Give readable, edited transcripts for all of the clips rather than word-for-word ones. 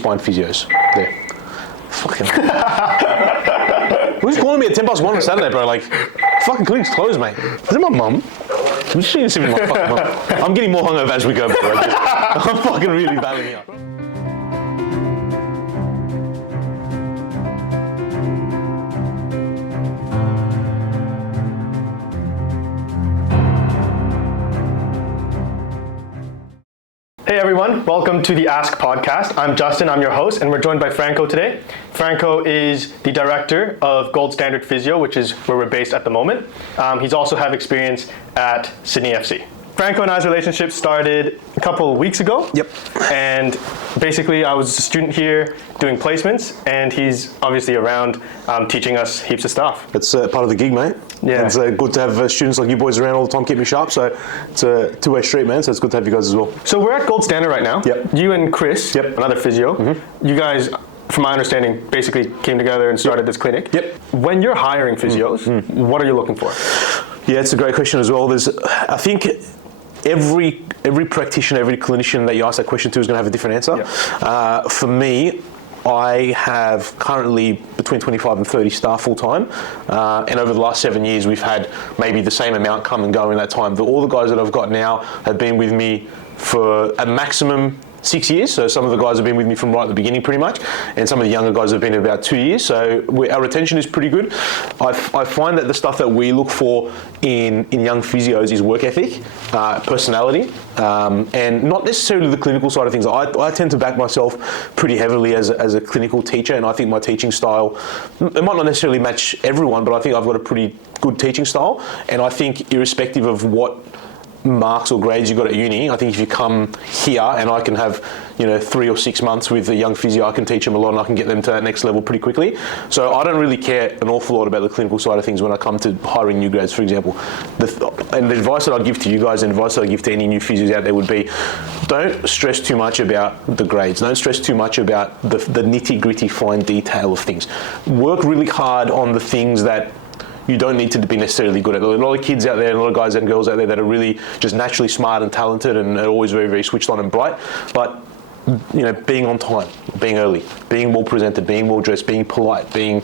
spine physios there. Fucking. Who's calling me at 1:10 on Saturday, bro? Like, fucking clinic's closed, mate. Is it my mum? I'm just with my fucking mum. I'm getting more hungover as we go, bro. I'm fucking really battling out. Hey everyone, welcome to the Ask Podcast. I'm Justin, I'm your host, and we're joined by Franco today. Franco is the director of Gold Standard Physio, which is where we're based at the moment. He's also have experience at Sydney FC. Franco and I's relationship started a couple of weeks ago. Yep. And basically I was a student here doing placements, and he's obviously around teaching us heaps of stuff. It's part of the gig, mate. Yeah. It's good to have students like you boys around all the time, keep me sharp. So it's a two-way street, man. So it's good to have you guys as well. So we're at Gold Standard right now. Yep. You and Chris, another physio, you guys, from my understanding, basically came together and started this clinic. Yep. When you're hiring physios, what are you looking for? Yeah, it's a great question as well. I think every practitioner, every clinician that you ask that question to is going to have a different answer. Yeah. For me, I have currently between 25 and 30 staff full time, and over the last 7 years we've had maybe the same amount come and go in that time. All the guys that I've got now have been with me for a maximum 6 years, so some of the guys have been with me from right at the beginning pretty much, and some of the younger guys have been about 2 years, so our retention is pretty good. I find that the stuff that we look for in young physios is work ethic, personality, and not necessarily the clinical side of things. I tend to back myself pretty heavily as a clinical teacher, and I think my teaching style, it might not necessarily match everyone, but I think I've got a pretty good teaching style, and I think irrespective of what marks or grades you got at uni, I think if you come here and I can have 3 or 6 months with a young physio, I can teach them a lot and I can get them to that next level pretty quickly. So I don't really care an awful lot about the clinical side of things when I come to hiring new grads, for example. And the advice that I'd give to you guys and advice that I'd give to any new physios out there would be, don't stress too much about the grades. Don't stress too much about the nitty gritty fine detail of things. Work really hard on the things that you don't need to be necessarily good at. There are a lot of kids out there and a lot of guys and girls out there that are really just naturally smart and talented and are always very, very switched on and bright. But being on time, being early, being well presented, being well dressed, being polite, being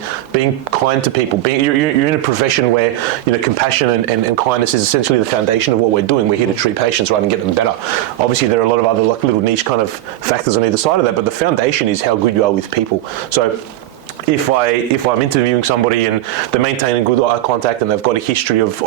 kind to people. You're in a profession where compassion and kindness is essentially the foundation of what we're doing. We're here to treat patients, right, and get them better. Obviously, there are a lot of other little niche kind of factors on either side of that, but the foundation is how good you are with people. So if I'm interviewing somebody and they're maintaining good eye contact and they've got a history of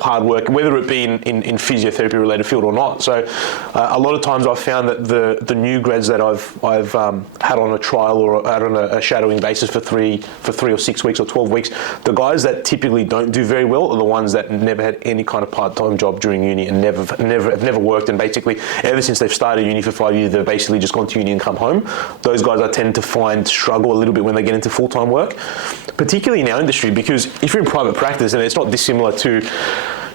hard work, whether it be in physiotherapy related field or not. So a lot of times I've found that the new grads that I've had on a trial or had on a shadowing basis for 3 or 6 weeks or 12 weeks, the guys that typically don't do very well are the ones that never had any kind of part-time job during uni and have never worked, and basically ever since they've started uni for 5 years they've basically just gone to uni and come home. Those guys I tend to find struggle a little bit when they get into full-time work, particularly in our industry, because if you're in private practice, and it's not dissimilar to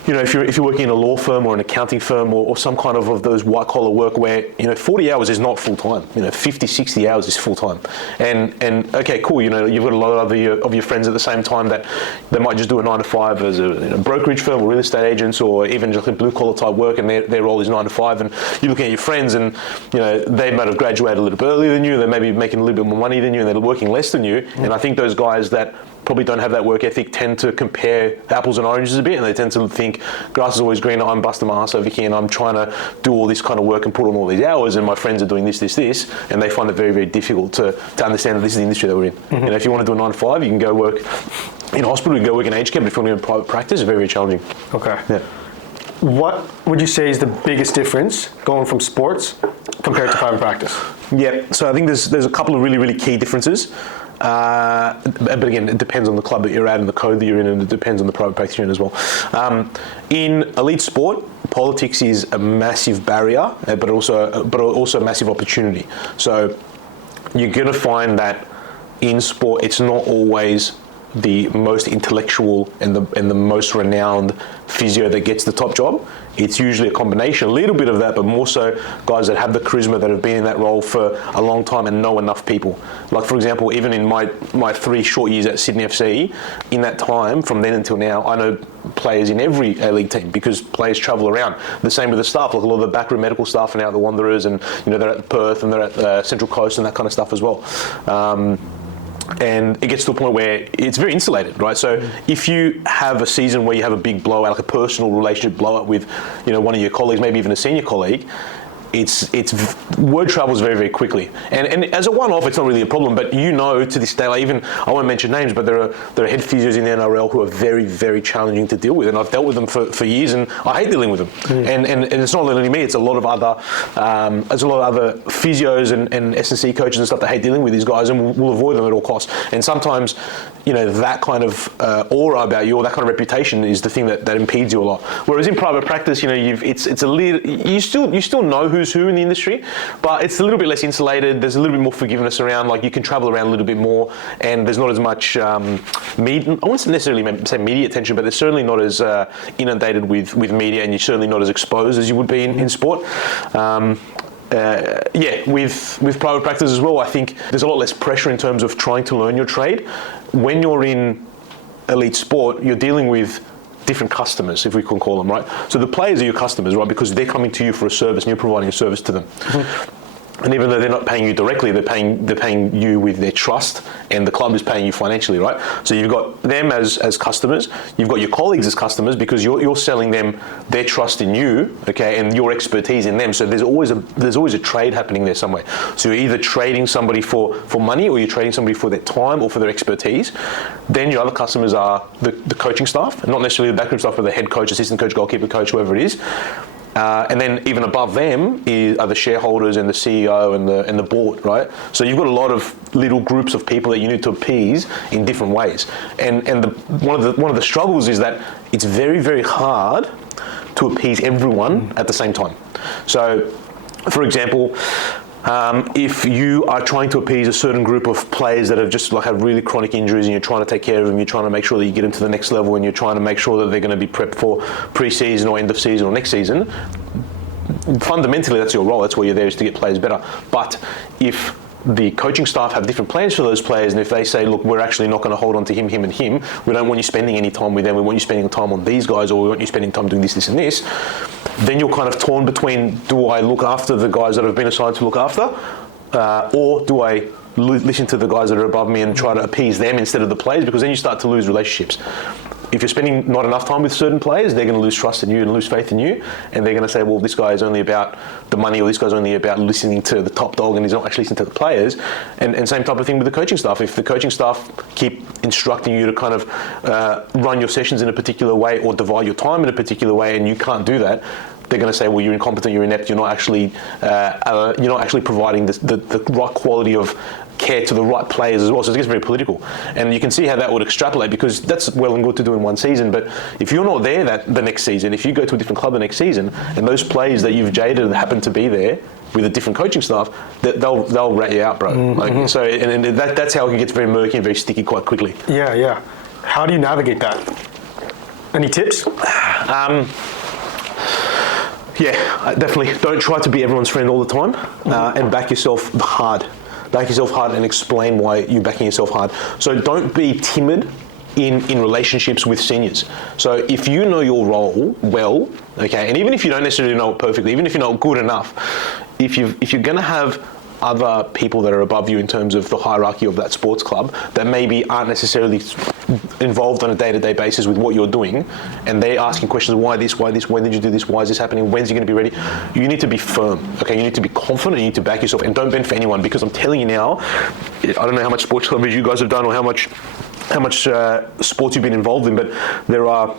if you're working in a law firm or an accounting firm or some kind of those white collar work where 40 hours is not full time, 50, 60 hours is full time, and okay, cool, you've got a lot of your friends at the same time that they might just do a 9 to 5 as a brokerage firm or real estate agents or even just a blue collar type work, and their role is 9 to 5, and you're looking at your friends and they might have graduated a little bit earlier than you, they may be making a little bit more money than you, and they're working less than you, and I think those guys that probably don't have that work ethic tend to compare apples and oranges a bit, and they tend to think grass is always greener, I'm busting my ass over here and I'm trying to do all this kind of work and put on all these hours, and my friends are doing this, and they find it very, very difficult to understand that this is the industry that we're in. If you want to do a 9 to 5, you can go work in hospital, you can go work in aged care, but if you want to do in private practice, it's very, very challenging. Okay. Yeah. What would you say is the biggest difference going from sports compared to private practice? Yeah, so I think there's a couple of really, really key differences. But again, it depends on the club that you're at and the code that you're in, and it depends on the private practice you're in as well. In elite sport, politics is a massive barrier, but also a massive opportunity. So you're going to find that in sport, it's not always the most intellectual and the most renowned physio that gets the top job. It's usually a combination, a little bit of that, but more so guys that have the charisma, that have been in that role for a long time and know enough people. Like, for example, even in my 3 short years at Sydney FC, in that time, from then until now, I know players in every A-League team because players travel around. The same with the staff, like a lot of the backroom medical staff are now at the Wanderers, and they're at Perth and they're at Central Coast and that kind of stuff as well. And it gets to a point where it's very insulated, right? So if you have a season where you have a big blowout, like a personal relationship blowout with, one of your colleagues, maybe even a senior colleague, it's word travels very, very quickly. And as a one-off, it's not really a problem, but to this day, like even, I won't mention names, but there are head physios in the NRL who are very, very challenging to deal with, and I've dealt with them for years, and I hate dealing with them. And it's not only me, it's a lot of other physios and S&C coaches and stuff that hate dealing with these guys, and will avoid them at all costs. And sometimes, that kind of aura about you, or that kind of reputation, is the thing that impedes you a lot. Whereas in private practice, it's a little, you still know who's who in the industry, but it's a little bit less insulated. There's a little bit more forgiveness around. Like, you can travel around a little bit more, and there's not as much I wouldn't necessarily say media attention, but they're certainly not as inundated with media, and you're certainly not as exposed as you would be in sport. With private practice as well, I think there's a lot less pressure in terms of trying to learn your trade. When you're in elite sport, you're dealing with different customers, if we can call them, right? So the players are your customers, right? Because they're coming to you for a service and you're providing a service to them. And even though they're not paying you directly, they're paying you with their trust, and the club is paying you financially, right? So you've got them as customers, you've got your colleagues as customers, because you're selling them their trust in you, okay, and your expertise in them. So there's always a trade happening there somewhere. So you're either trading somebody for money, or you're trading somebody for their time or for their expertise. Then your other customers are the coaching staff, not necessarily the backroom staff, but the head coach, assistant coach, goalkeeper coach, whoever it is. And then even above them are the shareholders and the CEO and the board, right? So you've got a lot of little groups of people that you need to appease in different ways. And one of the struggles is that it's very, very hard to appease everyone at the same time. So, for example, if you are trying to appease a certain group of players that have just have really chronic injuries, and you're trying to take care of them, you're trying to make sure that you get them to the next level, and you're trying to make sure that they're going to be prepped for pre-season or end of season or next season, fundamentally that's your role. That's where you're there, is to get players better. But if the coaching staff have different plans for those players, and if they say, look, we're actually not going to hold on to him and him, we don't want you spending any time with them, we want you spending time on these guys, or we want you spending time doing this and this, then you're kind of torn between, do I look after the guys that have been assigned to look after, or do I listen to the guys that are above me and try to appease them instead of the players? Because then you start to lose relationships. If you're spending not enough time with certain players, they're going to lose trust in you and lose faith in you, and they're going to say, well, this guy is only about the money, or this guy's only about listening to the top dog, and he's not actually listening to the players. And same type of thing with the coaching staff. If the coaching staff keep instructing you to kind of run your sessions in a particular way, or divide your time in a particular way, and you can't do that, they're going to say, well, you're incompetent, you're inept, you're not actually providing the right quality of care to the right players as well. So it gets very political, and you can see how that would extrapolate, because that's well and good to do in one season, but if you're not there the next season, if you go to a different club the next season, and those players that you've jaded happen to be there with a different coaching staff, they'll rat you out, bro. Mm-hmm. So that's how it gets very murky and very sticky quite quickly. Yeah. How do you navigate that? Any tips? Yeah, definitely. Don't try to be everyone's friend all the time, and back yourself hard. Back yourself hard and explain why you're backing yourself hard. So don't be timid in relationships with seniors. So if you know your role well, okay, and even if you don't necessarily know it perfectly, even if you're not good enough, if you're going to have other people that are above you in terms of the hierarchy of that sports club that maybe aren't necessarily involved on a day-to-day basis with what you're doing, and they're asking questions, why this, when did you do this, why is this happening, when's you going to be ready, you need to be firm, okay? You need to be confident, you need to back yourself, and don't bend for anyone, because I'm telling you now, I don't know how much sports coverage you guys have done, or how much sports you've been involved in, but there are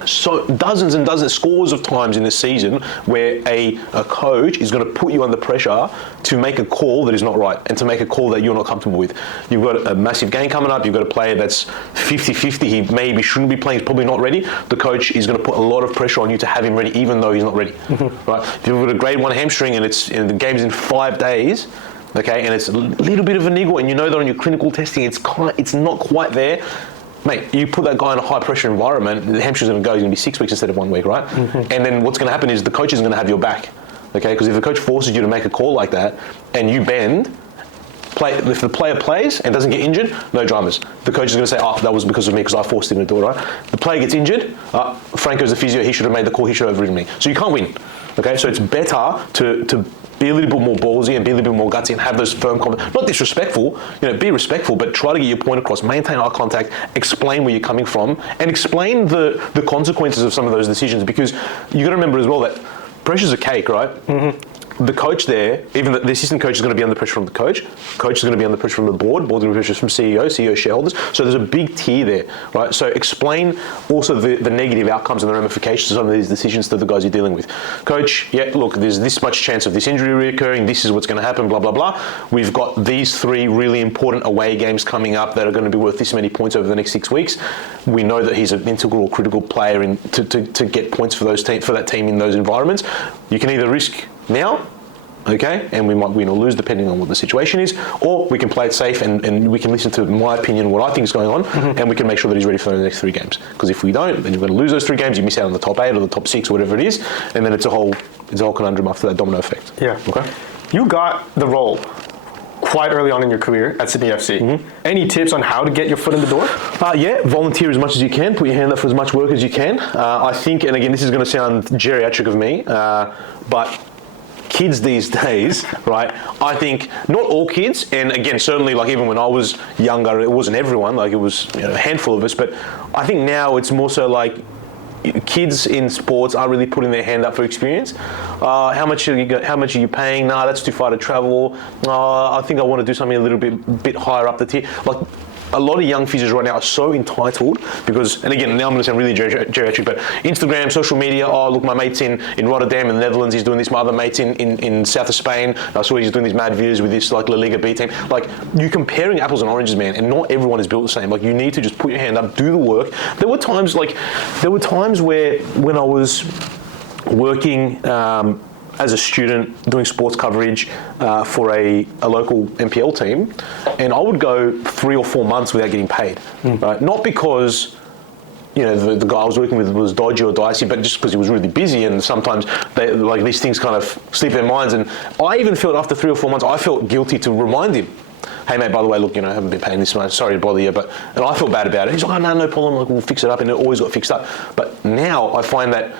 dozens and dozens, scores of times in this season where a coach is going to put you under pressure to make a call that is not right, and to make a call that you're not comfortable with. You've got a massive game coming up, you've got a player that's 50-50, he maybe shouldn't be playing, he's probably not ready. The coach is going to put a lot of pressure on you to have him ready, even though he's not ready. Mm-hmm. Right? If you've got a grade 1 hamstring and the game's in 5 days, okay, and it's a little bit of a niggle, and you know that on your clinical testing it's not quite there, mate, you put that guy in a high-pressure environment, the hamstring's going to go, he's going to be 6 weeks instead of 1 week, right? And then what's going to happen is the coach isn't going to have your back, okay? Because if the coach forces you to make a call like that and you bend, if the player plays and doesn't get injured, no dramas. The coach is going to say, oh, that was because of me because I forced him to do it, right? The player gets injured, Franco's the physio, he should have made the call, he should have ridden me. So you can't win, okay? So it's better to be a little bit more ballsy and be a little bit more gutsy and have those firm comments. Not disrespectful, be respectful, but try to get your point across, maintain eye contact, explain where you're coming from, and explain the consequences of some of those decisions, because you got to remember as well that pressure's a cake, right? The coach there, even the assistant coach is going to be under pressure from the coach is going to be under pressure from the board's going to be pressure from CEO shareholders. So there's a big tier there, right? So explain also the negative outcomes and the ramifications of some of these decisions to the guys you're dealing with. Coach, yeah, look, there's this much chance of this injury reoccurring, this is what's going to happen, blah, blah, blah. We've got these 3 really important away games coming up that are going to be worth this many points over the next 6 weeks. We know that he's an integral, critical player to get points for that team in those environments. You can either risk now, okay, and we might win or lose depending on what the situation is, or we can play it safe and we can listen to my opinion, what I think is going on, and we can make sure that he's ready for the next 3 games. Because if we don't, then you're going to lose those 3 games, you miss out on the top 8 or the top 6 or whatever it is, and then it's a whole conundrum after that domino effect. Yeah. Okay. You got the role quite early on in your career at Sydney FC. Any tips on how to get your foot in the door? Yeah, volunteer as much as you can. Put your hand up for as much work as you can. I think, and again, this is going to sound geriatric of me, but kids these days, right, I think not all kids, and again, certainly like even when I was younger, it wasn't everyone, like it was a handful of us, but I think now it's more so like kids in sports are really putting their hand up for experience. How much are you paying? Nah, that's too far to travel. I think I want to do something a little bit higher up the tier. Like, a lot of young physios right now are so entitled because, and again, now I'm going to sound really geriatric, but Instagram, social media, oh, look, my mate's in Rotterdam in the Netherlands, he's doing this, my other mate's in south of Spain, I saw he's doing these mad videos with this, like, La Liga B team. Like, you're comparing apples and oranges, man, and not everyone is built the same. Like, you need to just put your hand up, do the work. There were times where, when I was working, as a student doing sports coverage for a local NPL team, and I would go 3 or 4 months without getting paid. Right? Not because the guy I was working with was dodgy or dicey, but just because he was really busy, and sometimes these things kind of slip their minds. And I even felt after 3 or 4 months, I felt guilty to remind him, hey mate, by the way, look, I haven't been paying this much, sorry to bother you, and I felt bad about it. He's like, oh, no problem, like, we'll fix it up, and it always got fixed up. But now I find that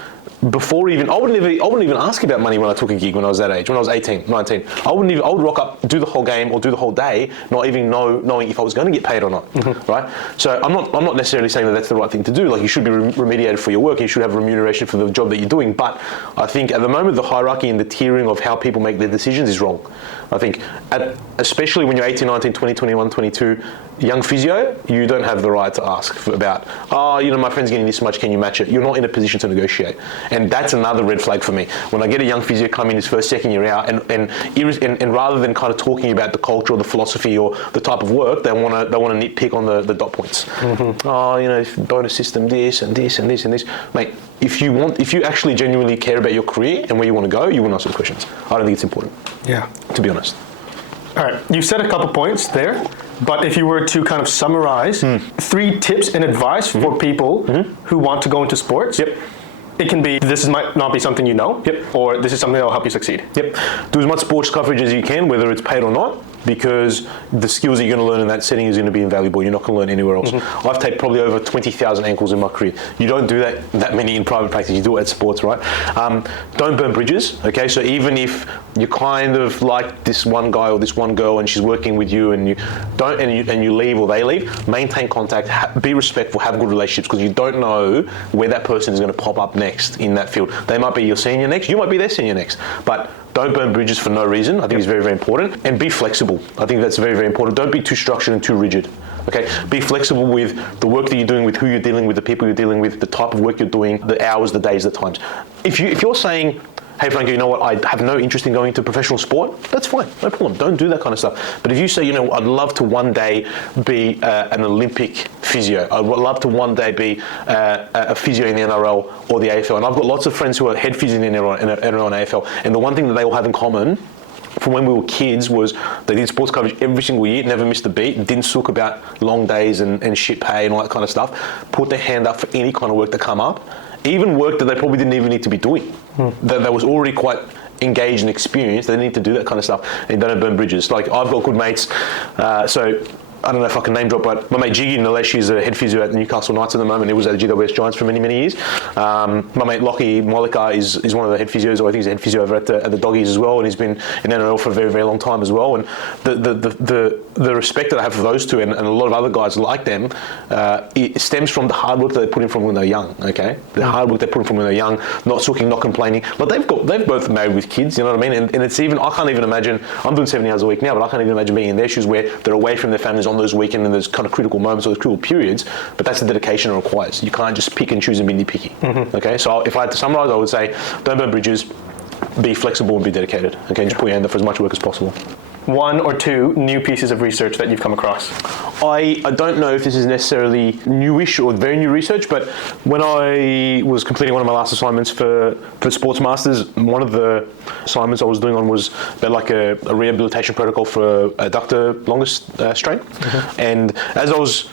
before even, I wouldn't even ask about money when I took a gig when I was that age, when I was 18, 19. I would rock up, do the whole game or do the whole day, not even knowing if I was going to get paid or not, right? So I'm not necessarily saying that that's the right thing to do. Like, you should be remediated for your work, you should have remuneration for the job that you're doing, but I think at the moment the hierarchy and the tiering of how people make their decisions is wrong. I think, especially when you're 18, 19, 20, 21, 22, young physio, you don't have the right to ask about, my friend's getting this much, can you match it? You're not in a position to negotiate. And that's another red flag for me. When I get a young physio come in his first, second year out, and rather than kind of talking about the culture or the philosophy or the type of work, they want to nitpick on the dot points. Bonus system, this and this and this and this. Mate, if you actually genuinely care about your career and where you want to go, you wouldn't ask those questions. I don't think it's important. Yeah. To be honest. All right, you said a couple points there, but if you were to kind of summarize 3 tips and advice for people who want to go into sports. Yep. It can be, this might not be something you know, or this is something that will help you succeed. Yep. Do as much sports coverage as you can, whether it's paid or not, because the skills that you're going to learn in that setting is going to be invaluable. You're not going to learn anywhere else. I've taken probably over 20,000 ankles in my career. You don't do that many in private practice. You do it at sports, right? Don't burn bridges, okay? So even if you kind of like this one guy or this one girl and she's working with you and you leave or they leave, maintain contact, be respectful, have good relationships, because you don't know where that person is going to pop up next in that field. They might be your senior next, you might be their senior next, but don't burn bridges for no reason. I think it's very, very important. And be flexible. I think that's very, very important. Don't be too structured and too rigid. Okay? Be flexible with the work that you're doing, with who you're dealing with, the people you're dealing with, the type of work you're doing, the hours, the days, the times. If you're saying, hey Franco, you know what, I have no interest in going into professional sport, that's fine, no problem. Don't do that kind of stuff. But if you say, I'd love to one day be an Olympic physio, I'd love to one day be a physio in the NRL or the AFL, and I've got lots of friends who are head physios in the NRL and AFL, and the one thing that they all have in common from when we were kids was they did sports coverage every single year, never missed a beat, didn't sook about long days and shit pay and all that kind of stuff, put their hand up for any kind of work that come up, even work that they probably didn't even need to be doing. That was already quite engaged and experienced. They need to do that kind of stuff and don't burn bridges. Like, I've got good mates, so I don't know if I can name drop, but my mate Jiggy Nilesh is a head physio at the Newcastle Knights at the moment. He was at the GWS Giants for many, many years. My mate Lockie Mollica is one of the head physios, or I think he's a head physio over at the Doggies as well, and he's been in NRL for a very, very long time as well. And the respect that I have for those two and a lot of other guys like them, it stems from the hard work that they put in from when they're young, okay? The hard work they put in from when they're young, not sooking, not complaining. Like, they've both married with kids, you know what I mean? And it's even, I can't even imagine, I'm doing 70 hours a week now, but I can't even imagine being in their shoes where they're away from their families on those weekends and those kind of critical moments or those critical periods, but that's the dedication it requires. You can't just pick and choose and be nitpicky. Okay, so if I had to summarize, I would say don't burn bridges, be flexible and be dedicated. Okay, just put your hand up for as much work as possible. One or two new pieces of research that you've come across? I don't know if this is necessarily newish or very new research, but when I was completing one of my last assignments for Sports Masters, one of the assignments I was doing on was about like a rehabilitation protocol for adductor longus strain. And as I was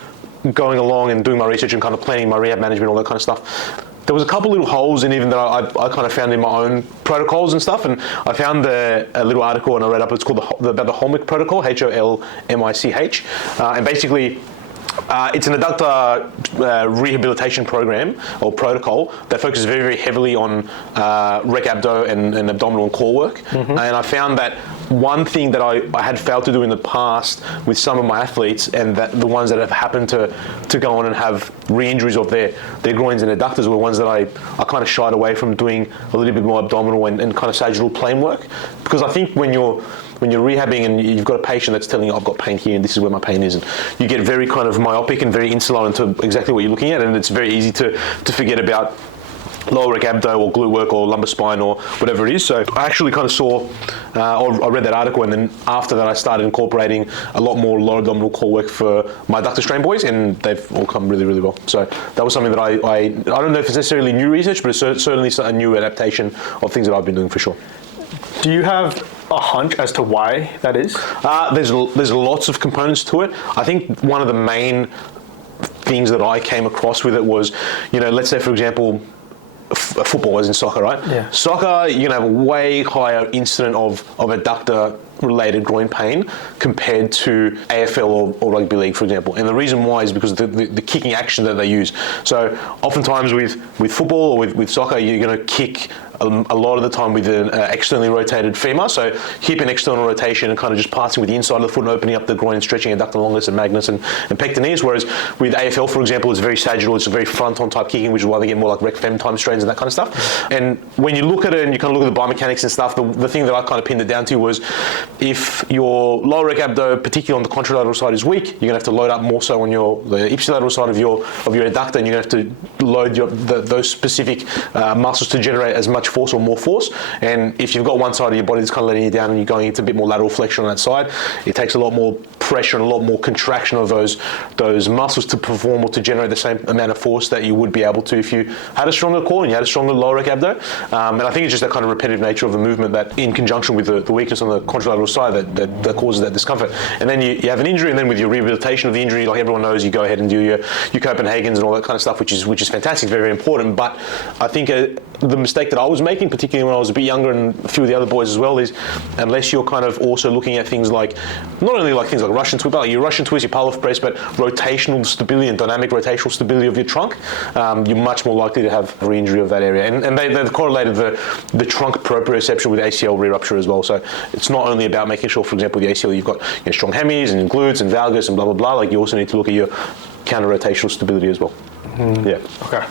going along and doing my research and kind of planning my rehab management, all that kind of stuff, there was a couple little holes in even that I kind of found in my own protocols and stuff, and I found a little article and I read up. It's called about the Holmich protocol, HOLMICH, and basically it's an adductor rehabilitation program or protocol that focuses very, very heavily on rec abdo and abdominal and core work. And I found that one thing that I had failed to do in the past with some of my athletes, and that the ones that have happened to go on and have re-injuries of their groins and adductors, were ones that I kind of shied away from doing a little bit more abdominal and kind of sagittal plane work, because I think when you're rehabbing and you've got a patient that's telling you, I've got pain here and this is where my pain is, and you get very kind of myopic and very insular into exactly what you're looking at, and it's very easy to forget about lower rec abdo or glute work or lumbar spine or whatever it is. So I actually kind of saw, or I read that article, and then after that I started incorporating a lot more lower abdominal core work for my adductor strain boys, and they've all come really, really well. So that was something that I don't know if it's necessarily new research, but it's certainly a new adaptation of things that I've been doing for sure. Do you have a hunch as to why that is? There's lots of components to it. I think one of the main things that I came across with it was, let's say for example, football as in soccer, right? Yeah. Soccer, you're going to have a way higher incident of adductor related groin pain compared to AFL or rugby league, for example. And the reason why is because of the kicking action that they use. So oftentimes with football or with soccer, you're going to kick a lot of the time with an externally rotated femur, so hip and external rotation and kind of just passing with the inside of the foot and opening up the groin and stretching adductor longus and magnus and pectineus, whereas with AFL, for example, it's very sagittal, it's a very front-on type kicking, which is why they get more like rec fem time strains and that kind of stuff. And when you look at it and you kind of look at the biomechanics and stuff, the thing that I kind of pinned it down to was if your lower rec abdo, particularly on the contralateral side, is weak, you're going to have to load up more so on the ipsilateral side of your adductor, and you're going to have to load those specific muscles to generate as much force or more force. And if you've got one side of your body that's kind of letting you down and you're going into a bit more lateral flexion on that side, it takes a lot more pressure and a lot more contraction of those muscles to perform or to generate the same amount of force that you would be able to if you had a stronger core and you had a stronger lower rec abdo. And I think it's just that kind of repetitive nature of the movement that, in conjunction with the weakness on the contralateral side, that causes that discomfort. And then you have an injury, and then with your rehabilitation of the injury, like everyone knows, you go ahead and do your Copenhagens and all that kind of stuff, which is fantastic, very, very important. But I think the mistake that I was making, particularly when I was a bit younger, and a few of the other boys as well, is unless you're kind of also looking at things like, not only like things like Russian twist, but like your Russian twist, your pull-off press, but rotational stability and dynamic rotational stability of your trunk, you're much more likely to have re-injury of that area. And they've correlated the trunk proprioception with ACL re-rupture as well. So it's not only about making sure, for example, the ACL, you've got strong hemis and glutes and valgus and blah, blah, blah. Like, you also need to look at your counter-rotational stability as well. Yeah. Okay.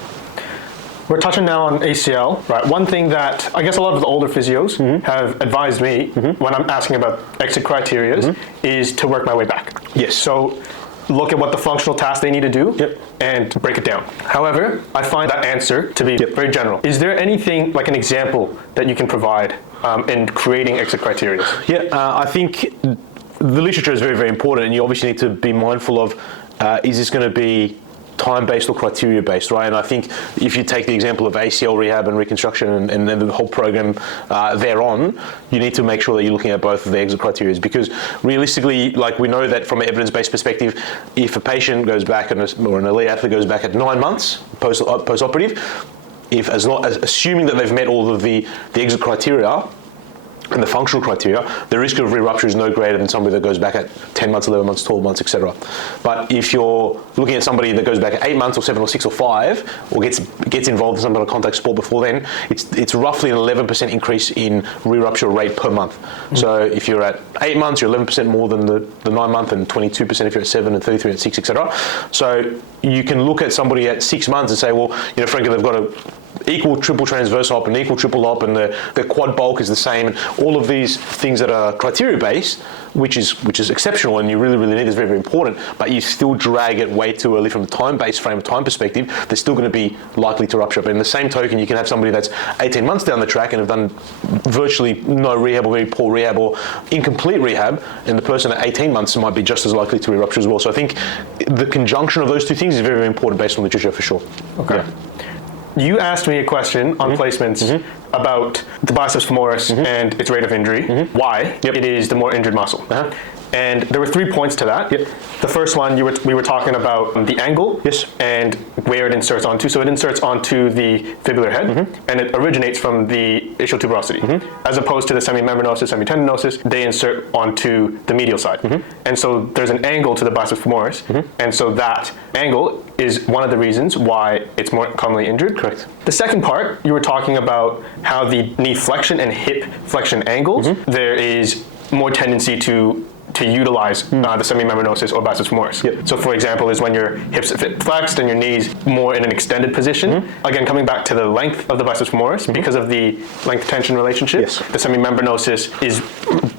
We're touching now on ACL, right? One thing that I guess a lot of the older physios have advised me when I'm asking about exit criteria is to work my way back. Yes. So look at what the functional tasks they need to do and break it down. However, I find that answer to be very general. Is there anything, like an example, that you can provide in creating exit criteria? Yeah, I think the literature is very, very important, and you obviously need to be mindful of, is this going to be time-based or criteria-based, right? And I think if you take the example of ACL rehab and reconstruction and then the whole program thereon, you need to make sure that you're looking at both of the exit criteria, because realistically, like we know that from an evidence-based perspective, if a patient goes back or an elite athlete goes back at 9 months post-operative, assuming that they've met all of the exit criteria and the functional criteria, the risk of re-rupture is no greater than somebody that goes back at 10 months, 11 months, 12 months, etc. But if you're looking at somebody that goes back at 8 months or 7 or 6 or 5, or gets involved in some kind of contact sport before then, it's roughly an 11% increase in re-rupture rate per month. So if you're at 8 months, you're 11% more than the 9 month, and 22% if you're at 7, and 33 at 6, etc. So you can look at somebody at 6 months and say, well, Franco, they've got a equal triple transverse hop and equal triple hop, and the quad bulk is the same, and all of these things that are criteria based, which is exceptional, and you really need, is very, very important, but you still drag it way too early from the time-based frame of time perspective, they're still going to be likely to rupture. But in the same token, you can have somebody that's 18 months down the track and have done virtually no rehab or very poor rehab or incomplete rehab, and the person at 18 months might be just as likely to re-rupture as well. So I think the conjunction of those two things is very, very important based on literature for sure. Okay. Yeah. You asked me a question on placements about the biceps femoris and its rate of injury, why it is the more injured muscle. And there were 3 points to that. The first one, we were talking about the angle and where it inserts onto. So it inserts onto the fibular head, and it originates from the ischial tuberosity. As opposed to the semimembranosus, semitendinosus, they insert onto the medial side. And so there's an angle to the biceps femoris, and so that angle is one of the reasons why it's more commonly injured. Correct. The second part, you were talking about how the knee flexion and hip flexion angles, there is more tendency to utilize the semimembranosus or biceps femoris. So for example, is when your hips are flexed and your knees more in an extended position. Again, coming back to the length of the biceps femoris, because of the length-tension relationship, the semimembranosus is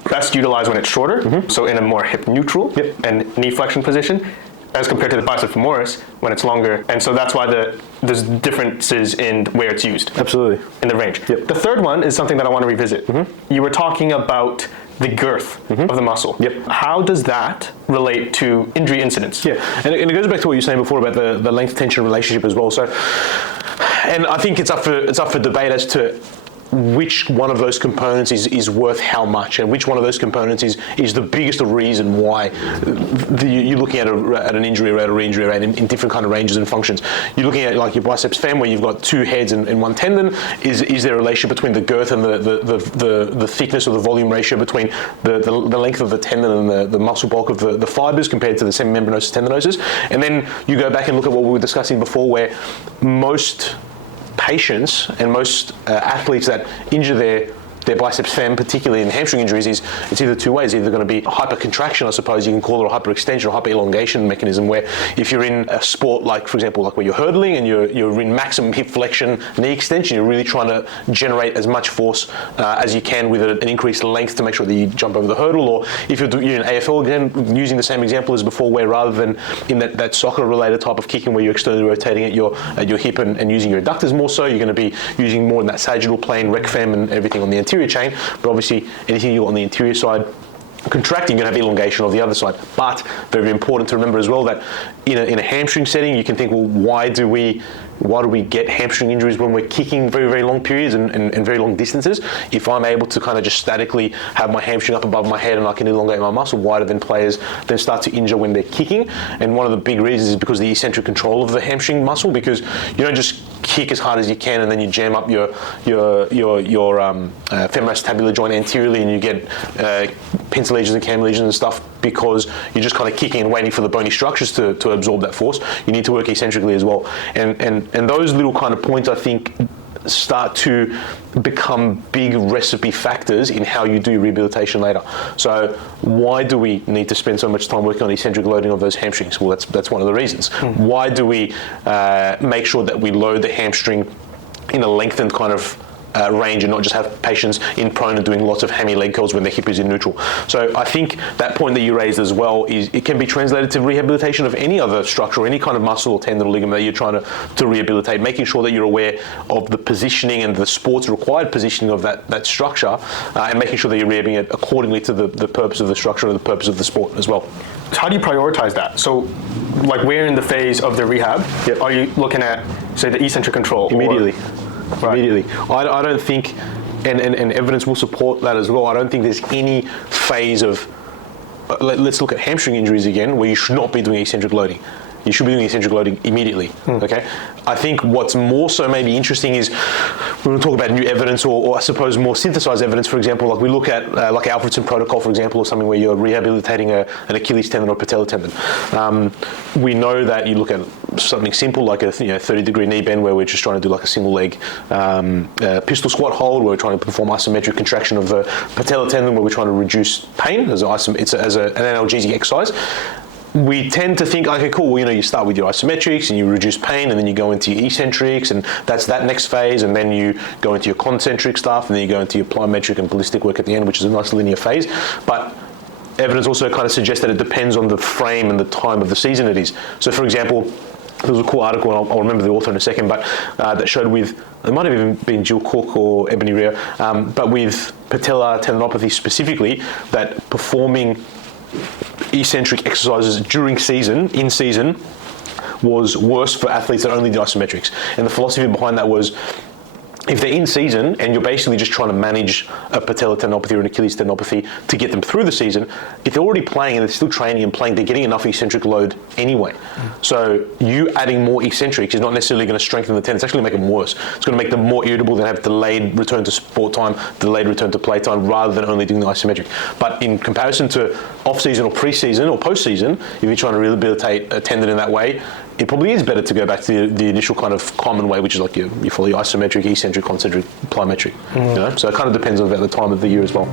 best utilized when it's shorter, so in a more hip neutral and knee flexion position, as compared to the biceps femoris when it's longer. And so that's why there's differences in where it's used. Absolutely. In the range. The third one is something that I want to revisit. You were talking about the girth of the muscle. How does that relate to injury incidence? And it goes back to what you were saying before about the length-tension relationship as well. So, and I think it's up for debate as to which one of those components is worth how much, and which one of those components is the biggest reason why you're looking at an injury rate or re-injury rate in different kind of ranges and functions. You're looking at like your biceps fem, where you've got 2 heads and 1 tendon. Is there a relationship between the girth and the thickness or the volume ratio between the length of the tendon and the muscle bulk of the fibers compared to the semimembranosus tendinosus? And then you go back and look at what we were discussing before, where most patients and most athletes that injure their biceps fem, particularly in hamstring injuries, it's either 2 ways. Either going to be hypercontraction, I suppose you can call it, or hyperextension or hyperelongation mechanism, where if you're in a sport like, for example, like where you're hurdling and you're in maximum hip flexion, knee extension, you're really trying to generate as much force as you can with an increased length to make sure that you jump over the hurdle. Or if you're in AFL, again, using the same example as before, where rather than in that soccer-related type of kicking where you're externally rotating at your hip and using your adductors more so, you're going to be using more in that sagittal plane, rec fem, and everything on the anterior chain. But obviously anything you got on the interior side contracting, you're going to have elongation of the other side. But very important to remember as well that in a hamstring setting, you can think, well, why do we get hamstring injuries when we're kicking very, very long periods and very long distances? If I'm able to kind of just statically have my hamstring up above my head and I can elongate my muscle, why do then players then start to injure when they're kicking? And one of the big reasons is because of the eccentric control of the hamstring muscle, because you don't just kick as hard as you can and then you jam up your femoroacetabular joint anteriorly and you get pincer lesions and cam lesions and stuff because you're just kind of kicking and waiting for the bony structures to absorb that force. You need to work eccentrically as well. And those little kind of points, I think, start to become big recipe factors in how you do rehabilitation later. So why do we need to spend so much time working on eccentric loading of those hamstrings? Well, that's one of the reasons. Why do we make sure that we load the hamstring in a lengthened kind of range and not just have patients in prone and doing lots of hammy leg curls when their hip is in neutral? So I think that point that you raised as well is it can be translated to rehabilitation of any other structure or any kind of muscle or tendon or ligament that you're trying to rehabilitate, making sure that you're aware of the positioning and the sports required positioning of that structure and making sure that you're rehabbing it accordingly to the purpose of the structure and the purpose of the sport as well. how do you prioritize that? So, like, where in the phase of the rehab are you looking at, say, the eccentric control? Immediately. Right. Immediately. I don't think, and evidence will support that as well, I don't think there's any phase of, let's look at hamstring injuries again, where you should not be doing eccentric loading. You should be doing eccentric loading immediately, okay? I think what's more so maybe interesting is when we talk about new evidence or I suppose more synthesized evidence, for example, like we look at like Alfredson protocol, for example, or something where you're rehabilitating an Achilles tendon or patella tendon. We know that you look at something simple like a 30-degree knee bend where we're just trying to do like a single leg pistol squat hold where we're trying to perform isometric contraction of the patella tendon where we're trying to reduce pain as an analgesic exercise. We tend to think, okay, cool, well, you start with your isometrics and you reduce pain and then you go into your eccentrics and that's that next phase, and then you go into your concentric stuff and then you go into your plyometric and ballistic work at the end, which is a nice linear phase. But evidence also kind of suggests that it depends on the frame and the time of the season it is. So for example, there was a cool article, and I'll remember the author in a second, but that showed with, it might have even been Jill Cook or Ebony Rea, but with patella tendinopathy specifically, that performing eccentric exercises in season, was worse for athletes that only did isometrics. And the philosophy behind that was, if they're in season and you're basically just trying to manage a patella tendinopathy or an Achilles tendinopathy to get them through the season, if they're already playing and they're still training and playing, they're getting enough eccentric load anyway. So you adding more eccentrics is not necessarily going to strengthen the tendon, it's actually going to make them worse. It's going to make them more irritable, then have delayed return to sport time, delayed return to play time, rather than only doing the isometric. But in comparison to off-season or pre-season or post-season, if you're trying to rehabilitate a tendon in that way, it probably is better to go back to the initial kind of common way, which is like you follow your isometric, eccentric, concentric, plyometric. So it kind of depends on about the time of the year as well.